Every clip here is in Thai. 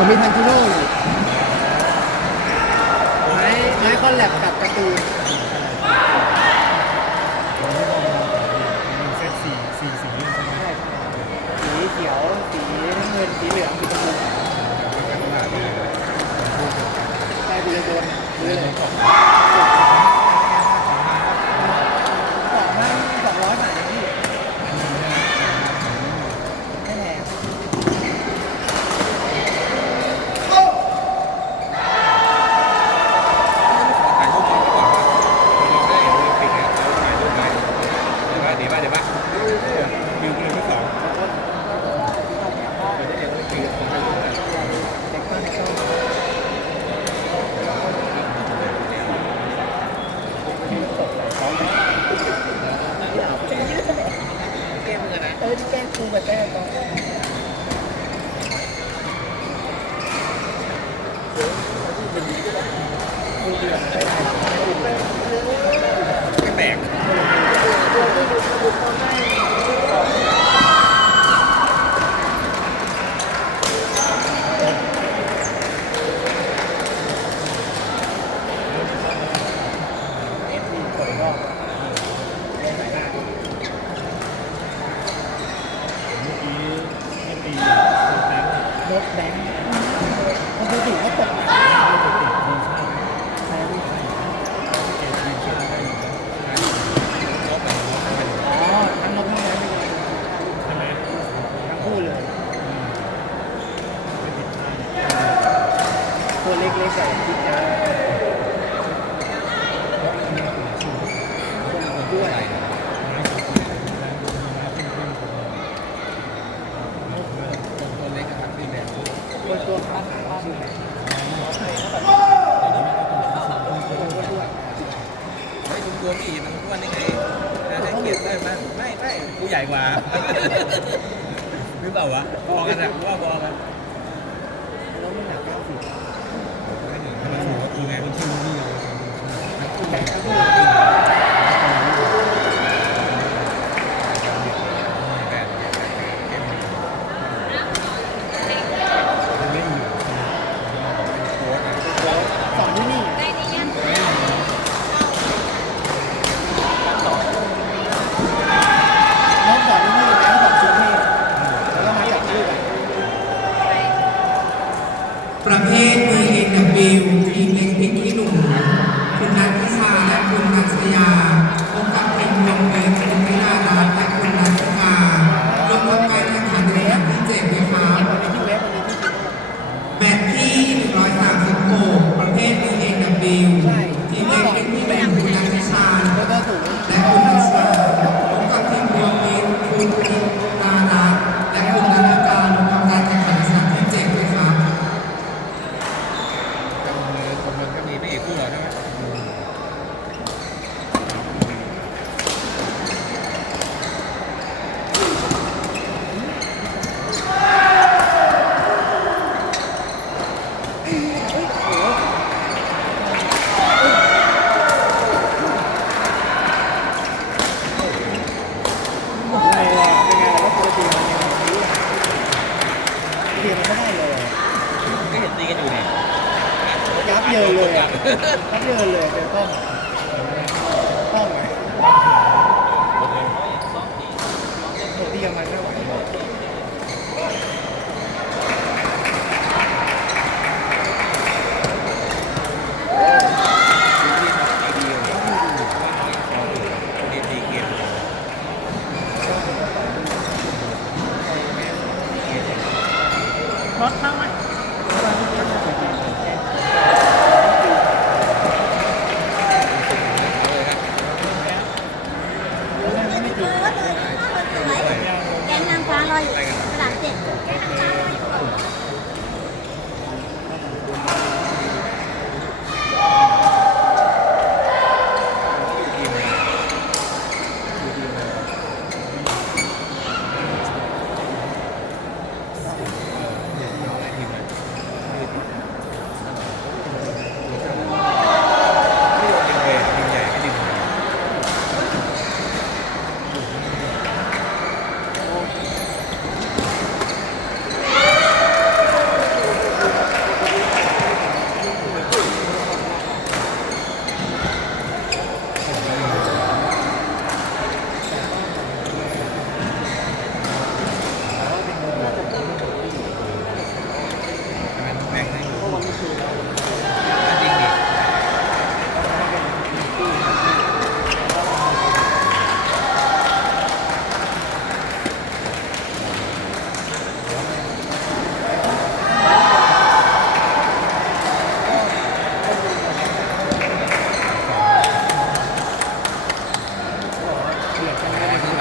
ผมมีทันจิโร่อยไม้ไม้คอนแลบกับการ์ตูน 我这个。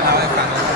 我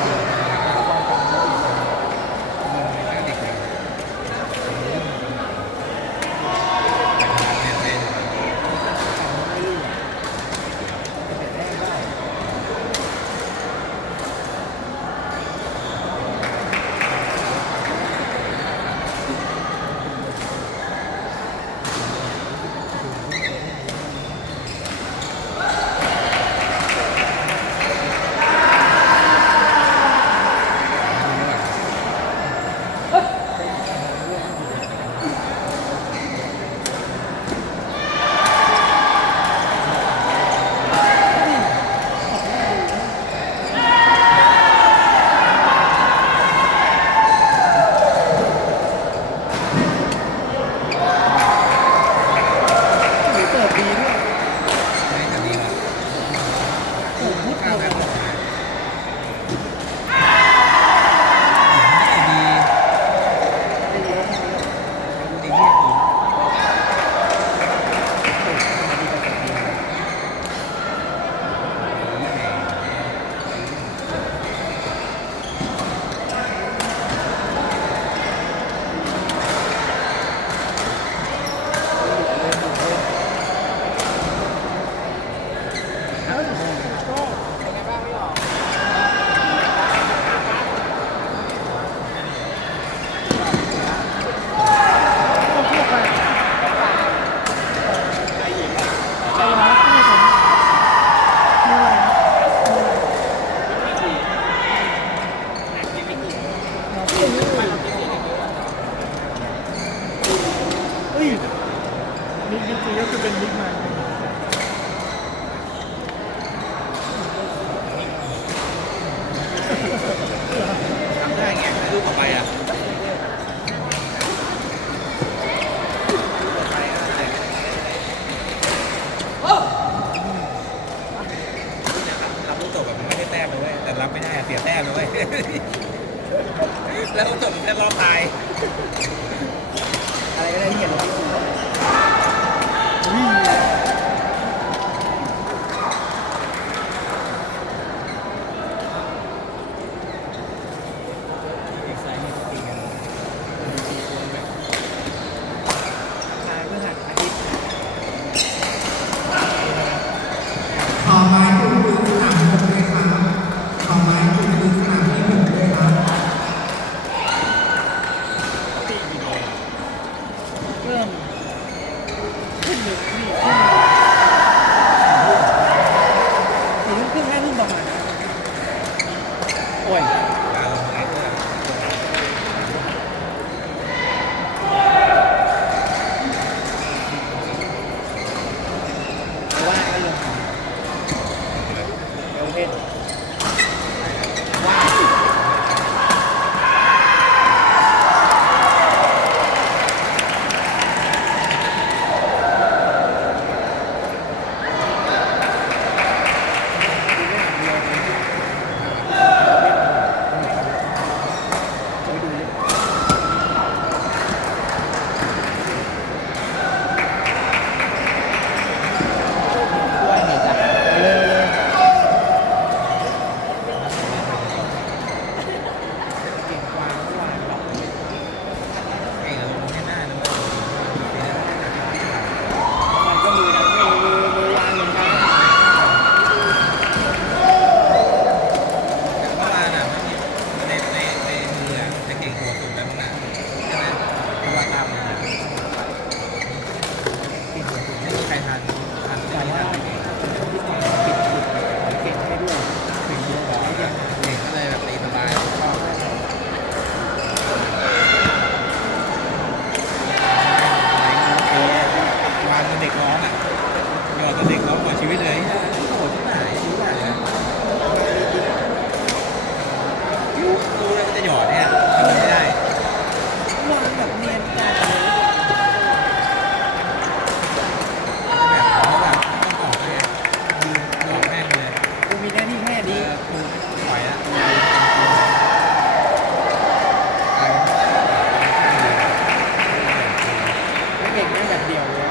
เก่งแค่แบบเดียวแล้ว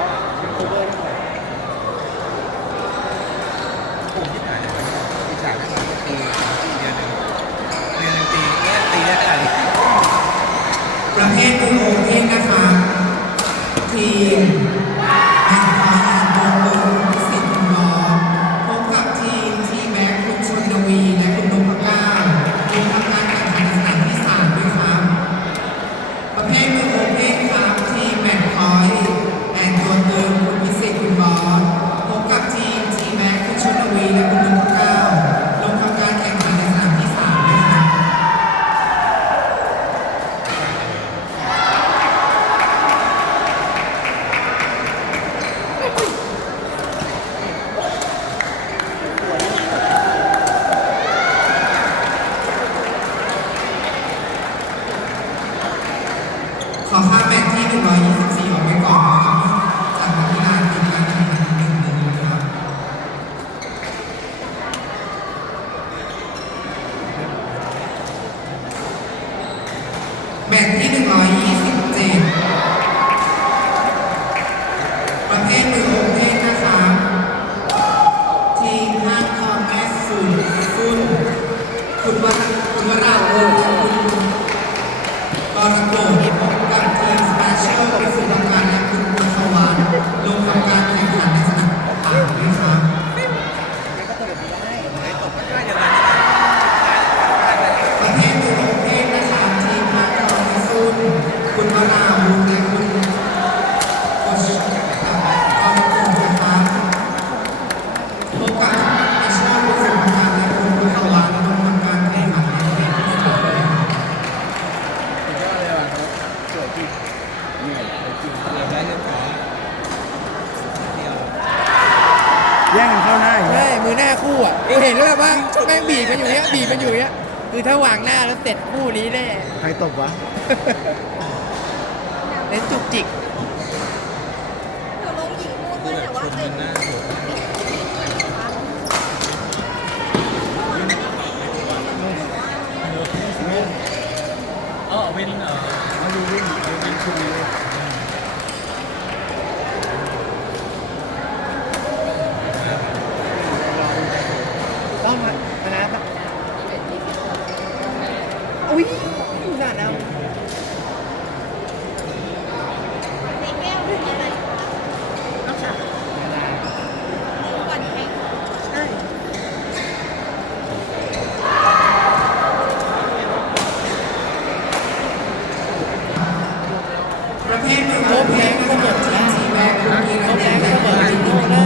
อ๋อวินเอ่อมาดูวินดูวินคูล ต้องมาคณะปะอุ้ยน่าน้ ในแก้วถึงยังไงน้ำชาก่อนแข่งใช่ ประเภทมือโค้งแพ้ก็หมดแล้วสีแดงคุณมีระเบียบและเปิดจิโน่ได้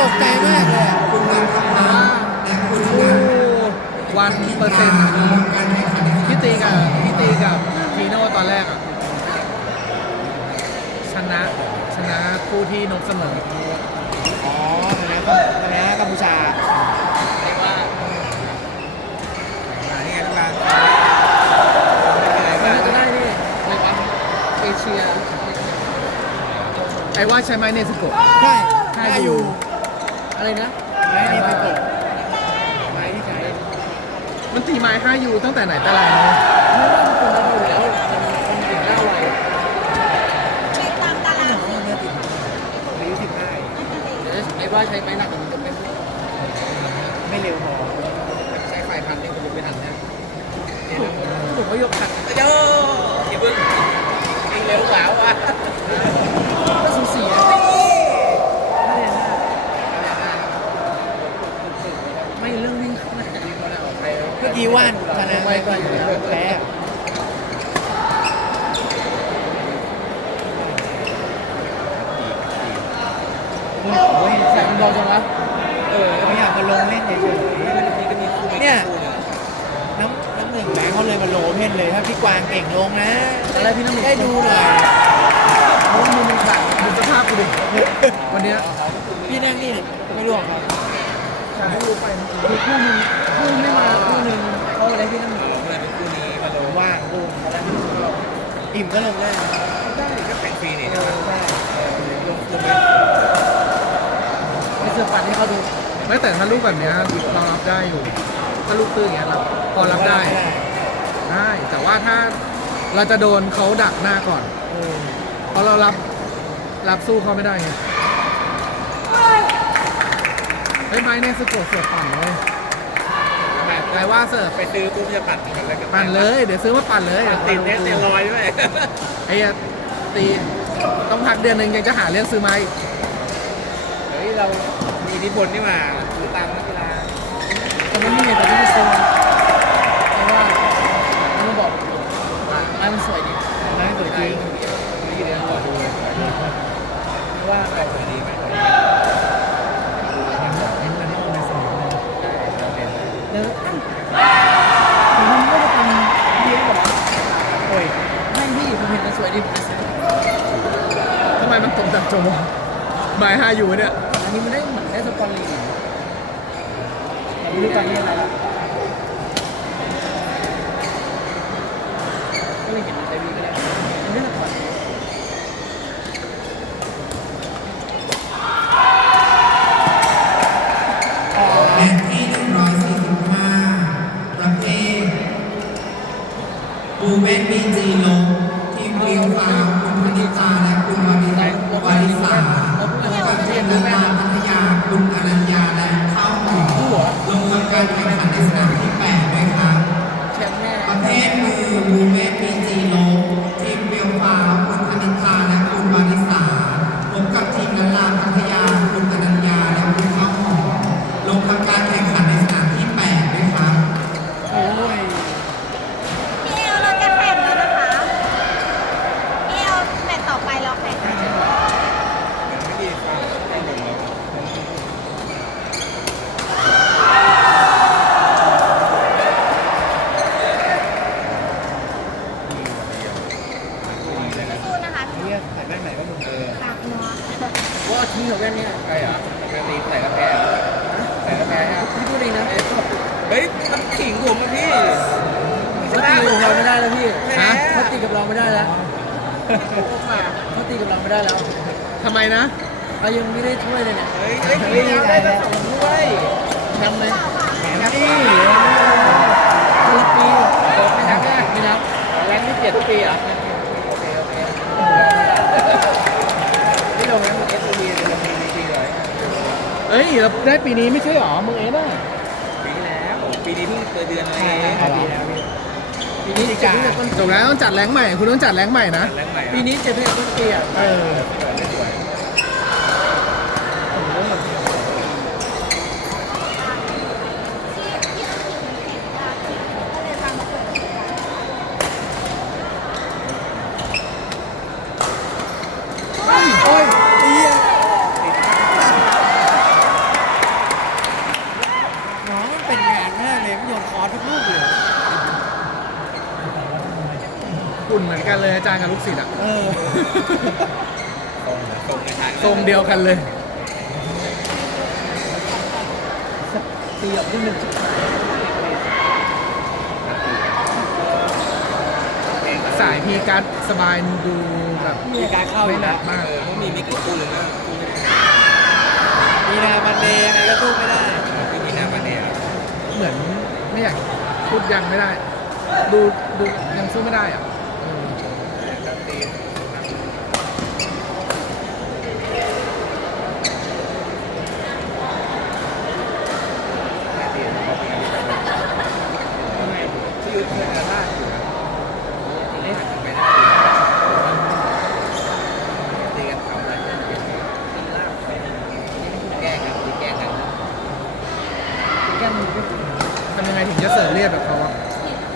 ตกใจมากเลยอะคุณรัฐพัฒน์และคุณนัท วันเปอร์เซ็นต์ การแข่งขันในครั้ง ที่ตีกับที่ตีกับทีโน่ตอนแรกอะ ช นะ ชนะคู่ที่นกเสมอำอ๋อคณะคณะกัมพูชาเรียกว่าอ่านี่ไงทุกการมันน่าจะได้นี่อะไรวะเอเชียไอ้ว่าใช้ไม้เนสโกะ ใช่ใช่ได้อยู่อะไรนะ ไม่นี่ไปกดไม่ที่ใช้มันตีไม้5ยูตั้งแต่ไหนแต่ไรนะไม่ว่ามันควรจะดูแล้วมันมันถึงหน้าไว ไปตามตารางสิ อายุสิบห้า เดี๋ย วไอ้ว่าใช้ไม้หนักมันจะเป็นไม่เร็วพอใช้ไฟพันนี่มันจะไม่ทันนะผมก็ยกขัดโย่อย่าเพิ่งยิงเร็วกว่าว่ะ ก็สูสีอะไม่เรื่องวิ่งข้างหน้าวิ่งข้างหน้าออกไป เมื่อกี้ว่านคณะ ไวกว่าอยู่แล้ว แพ้ โอ้ยแสงมันเบาจังวะ เออไม่อยากมาลงเล่นเฉย นี่ก็มีคู่ ๆเนี่ยน้ำน้ำหนึ่งแบงค์เขาเลยมาโลเพ่นเลย ถ้าพี่กวางเก่งลงนะ อะไรพี่น้ำหนึ่ง ได้ดูหน่อย โอ้ยมือมันขาดดูสภาพกูดิ วันเนี้ยพี่นั่งนี่ไม่ร่วงครับขาดดูไปมีคู่หนึงคู่ไม่มาคู่หนึงเขาอะไรพี่น้ำหนึ่งเพื่อนเป็นคู่นี้มาลงว่างดูอิ่มก็ลงได้ได้ก็แข่งฟรีนี่เออได้ลงลงไปไม่เสื้อปัดให้เขาดูไม่แต่ถ้าลูกแบบเนี้ยเรารับได้อยู่ ถ้าลูกตื้นอย่างเงี้ยเราพอรับได้ได้แต่ว่าถ้าเราจะโดนเขาดักหน้าก่อน เออเพราะเรารับรับสู้เขาไม่ได้ไง เฮ้ยไม้เนี่ยสโกะเสิร์ฟปั่นเลยแบบใครว่าเสิร์ฟไปซื้อปุ๊บจะปัดกันเลยกับปั่นเลย เดี๋ยวซื้อมาปั่นเลยติดเนี่ยเตียลอยด้วยไอ้เหี้ยตีต้องพักเดือนหนึ่งยังจะหาเรื่องซื้อไม้อีกเฮ้ยเรามีอิทธิพลนี่หว่าซื้อตามนักกีฬาแต่มันไม่เห็นแต่ไม่ได้ซื้อเพราะว่ามันบอกว่าไม้มันสวยดีน่าสวยจริงที่เดี๋ยวรอดูว่าไปสวยดีไปสวยดี เนื้อผมมันก็จะเป็นเลี้ยงแบบ โอ้ย ไม่พี่ผมเห็นมันสวยดีผมจะซื้อทำไมมันตก จากจมบายห้าอยู่เนี่ย อันนี้มันได้เหมือนได้สปอนลีไม่รู้กันนี่อะไรละก็เลยเห็นในวีก็ได้มันได้สปอนและที่145ประเภทบูเวนบีจีลง ทำไมนะเขายังไม่ได้ช่วยเลยเนี่ยเฮ้ยเฮ้ยพี่เอาได้ตั้งสองถ้วยทำไหมนี่คนละปีไม่นับนะไม่นับแรงที่เปลี่ยนทุกปีเหรอะโอเคโอเคไม่ลงนะเอสโอบีลงจริงๆเลยเอ้ยเราได้ปีนี้ไม่ใช่หรอมึงเอ็น่ะปีที่แล้วปีนี้เพิ่งเปิดเดือนอะไรปีแล้วปีนี้เจ็บตั้งแต่ต้นจบแล้วต้องจัดแรงใหม่ คุณต้องจัดแรงใหม่นะแรงใหม่ปีนี้เจ็บตั้งแต่ต้นปีอะเออ โอ้ยเอียน้องมันเป็นงานมากเลยมันโยนคอร์สทุกลูกเลย คุณเหมือนกันเลยอาจารย์กับลูกศิษย์อะเออตรงตรงในทางทรงเดียวกันเลยตีออกที่หนึ่งสายพีการดสบายดูแบบมีการเข้าไม่อีกหนัแล้วกมากเออเขามีมิกกับคู่เลยนะคู่ไม่ได้มีนามันเดย์ยังไงก็สู้ไม่ได้ไม่มีน้ำมันเนี่ยเหมือนไม่อยากพูดยังไม่ได้ ดูดูยังสู้ไม่ได้อะเออ ที่ยุทธเคยกระลาดอยู่นะเล่นไปนะตีกันทำอะไรกันตีลากไปแกล้งกันตีแกล้งกัน แก้มมือ ทำยังไงถึงจะเสิร์ฟเรียบแบบเขาอะ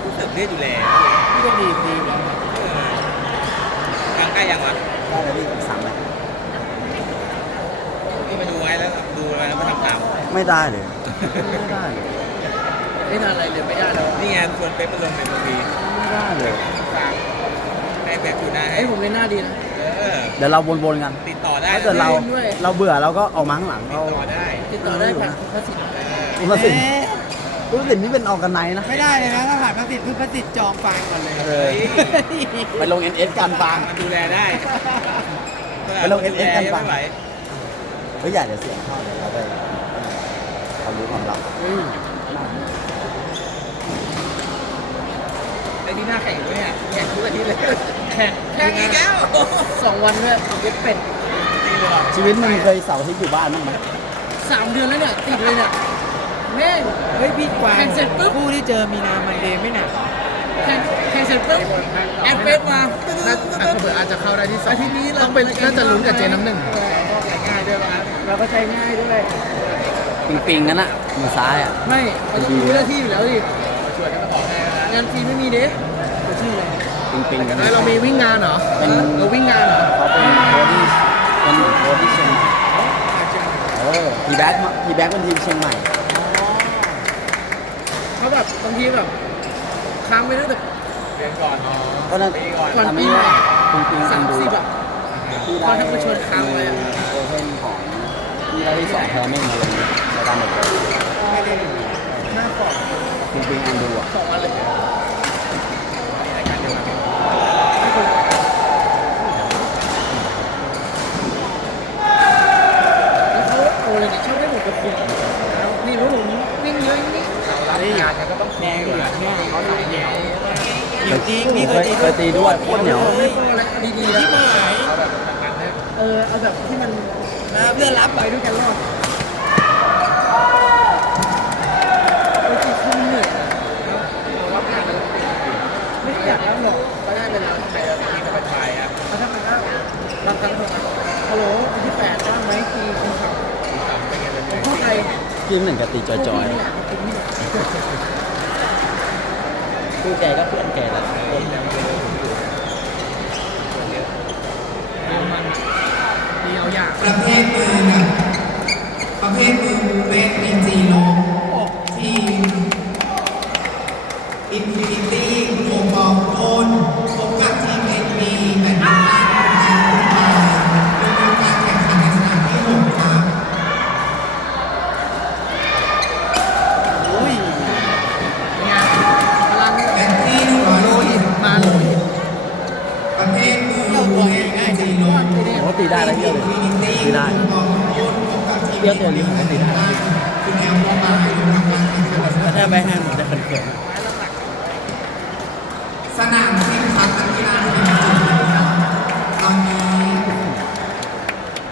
รู้สึกเรียกอยู่แล้ว พี่ก็ดีดีแล้ว กลางใกล้ยังวะ ได้เลยพี่สั่งเลย ที่มาดูไว้แล้วดูไว้แล้วมาทำตาม ไม่ได้เลย ไม่ได้เลยไม่ทานอะไรเลยไม่ได้แล้วนี่ไงชวนเป๊ปมาลงในบางทีไม่ได้เลยฝากให้แบบอยู่หน้าให้ไอ้ยผมเล่นหน้าดีนะ เออ เดี๋ยวเราวนๆกัน ติดต่อได้ถ้าเกิดเราด้วย เราเบื่อเราก็เอามั้งหลังติดเราต่อได้ติดต่อได้ผ่านพระสิทธิ์คุณประสิทธิ์คุณประสิทธิ์นี่เป็นออกกันไนนะ ไม่ได้เลยนะถ้าผ่านพระสิทธิ์คือพระสิทธิ์จองฟางก่อนเลยเออ ไปลง NS กันฟังมันดูแลได้ไปลง NS กันฟังไม่ไหวเฮ้ยอย่าเดี๋ยวเสียงเข้าเดี๋ยวเราได้ ความรู้ความลับไอ้ที่หน้าแข่งอยู่เนี่ยแข่งทุกอาทิตย์เลยแข่งแข่งอีกแล้วสองวันด้วยเย็บเป็ดจริงเหรอชีวิตมึงเคยเสาร์อาที่อยู่บ้านบ้างไหมสามเดือนแล้วเนี่ยติดเลยเนี่ยแม่งเฮ้ยพี่กวางแข่งเสร็จปุ๊บคู่ที่เจอมีนามันเดย์ไม่หนักแข่งแข่งเสร็จปุ๊บแอดเฟซมาน่าอาจจะเผื่ออาจจะเข้าได้ที่สองอาทิตย์นี้เราต้องเป็นน่าจะลุ้นกับเจน้ำหนึ่งง่ายด้วยป่ะเราก็ใช้ง่ายด้วย ปิงปิงๆกันอะมือซ้ายอะไม่มันต้องรู้หน้าที่อยู่แล้วดิช่วยกันมาบอกให้นะงานฟรีไม่มีเด้ชื่ออะไรปิงปิงๆกันเฮ้ยเรามีวิ่งงานเหรอเป็น เราวิ่งงานเหรอเขาเป็นโค้ชที่เป็นโค้ชที่เชียงใหม่เออทีแบ็กมาทีแบ็กเป็นทีมเชียงใหม่ เขาแบบบางทีแบบค้างไปตั้งแต่เรียนก่อนก็นั่นปีก่อนก่อนทำปีให้ใหม่ ปิงปิงๆสากันมดูสิบอะอะที่ตอนที่เขาชวนค้างไว้อะ โอเพนของ ที่ได้ที่สองแพ้ไม่มาลงในการเด็กเลยหน้าฟอร์ดปิงปิงอันดูอะสองวันเลยรายการเดียวกันแล้วเขาโอ้ยชอบให้ผมกับคุณนี่รู้ผมวิ่งเยอะอย่านี้เรารับงานก็ต้องแดงอยู่แล้วเนี่เขาหลายเหนียวเหนียวจริงพี่เคยตีเคยตีด้วยโคตรเหนียวไม่ต้องอะไรดีๆนะเขาแบบทำงานให้เออเอาแบบที่มัน เพื่อนรับไปด้วยกันรอดไม่อยากรับหรอกก็ได้เวลาใครเราที่เขาไปถ่ายอะเขาทำงานบางครั้งโทรมาฮัลโหลวันที่แปดว่างไหมตีคุณขับเป็นไงเป็นผไงมเข้าใจทีมหนึ่งกับตีจอยๆคู่แกก็เพื่อนแกแหละ เดียวอย่าง ประเภทมือกับประเภทมือเวทมีจีลง ตีได้แล้วเที่ยวเลยตีได้เที่ยวตัวนี้ผมก็ตีได้คุณแอลก็มาลงทำการแข่งขันแต่ถ้าไปให้ผมจะเขินสนามแข่งขันนักกีฬาแห่งจุดตอนนี้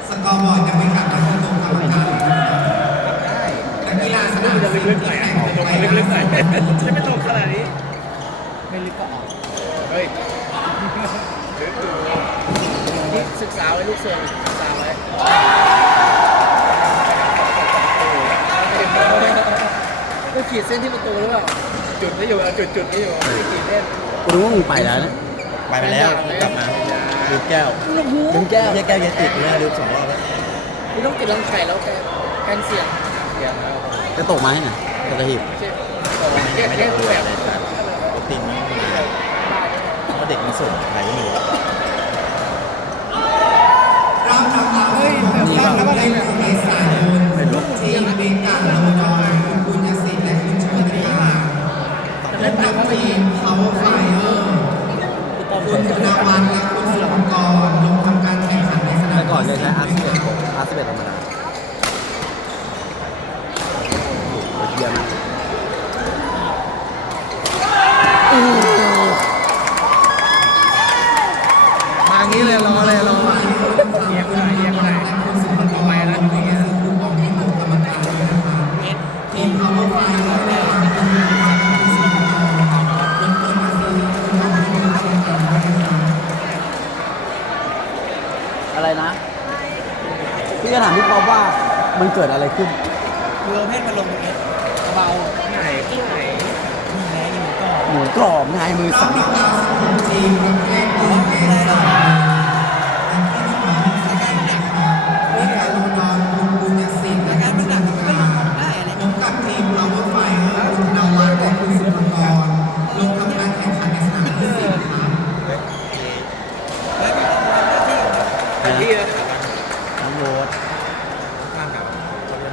สกอร์บอร์ดยังไม่กลับมาที่ตรงกรรมการนักกีฬาสนามจะไปลึกหน่อยอะลงไปลึกหน่อยจะไม่ตกขนาดนี้ ไม่ลึกก็ออก เฮ้ย นี่ศึ กษาไว้ลูกเสือศึกษาไว้ก็ขีดเส้นที่ประตูหรือเปล่าจุดไม่อยู่เอาจุดจุดไม่อยู่ขีดเล่นกูรู้ว่ามึงไปแล้วนะไปไปแล้วกลับมาลืมแก้วลืมแก้วแก้วยังติดอยู่นะลืมสองรอบแล้วกูต้องติดรังไข่แล้วแกกันเสียงเสียงแล้วจะตกไหมเนี่ยจะกระหิบเจ๊แก้แก้ตัวแบบติดนี้เพราะเด็กมันส่งใครก็ไม่รู้รอบ น้องๆเฮ้ยแบบฟังแล้วอะไรเนี่ยเมษายนทีมเบงกาลาวดอนคุณบุญยศิษฐ์และคุณชมติภาและกับทีม Power Fire คุณธนวันและคุณสุภกรลงทำการแข่งขันในสนามแต่ก่อนจะใช้อาร์สิบเอ็ดอาร์สิบเอ็ดธรรมดา เกิดอะไรขึ้น คือเพศมาลงตรงนี้เบาไหนที่ไหนนี่ไงนี่มันก็หมูกรอบไงมือรอสั่บนดอกดาว16ทีมประ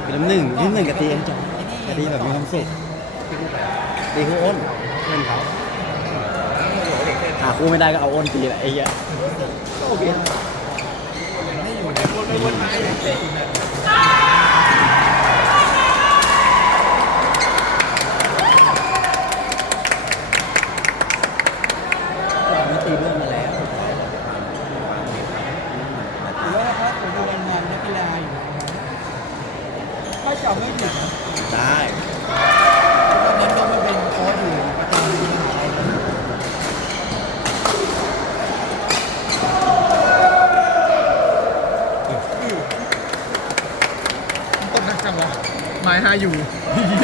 เป็นน้ำหนึ่งที่หนึ่งกับตีเองจ้ะกับตีแบบมีความสุขตีคู่อ้นเพื่อนเขาหาคู่ไม่ได้ก็เอาอ้นตีแหละไอ้เหี้ยโอเค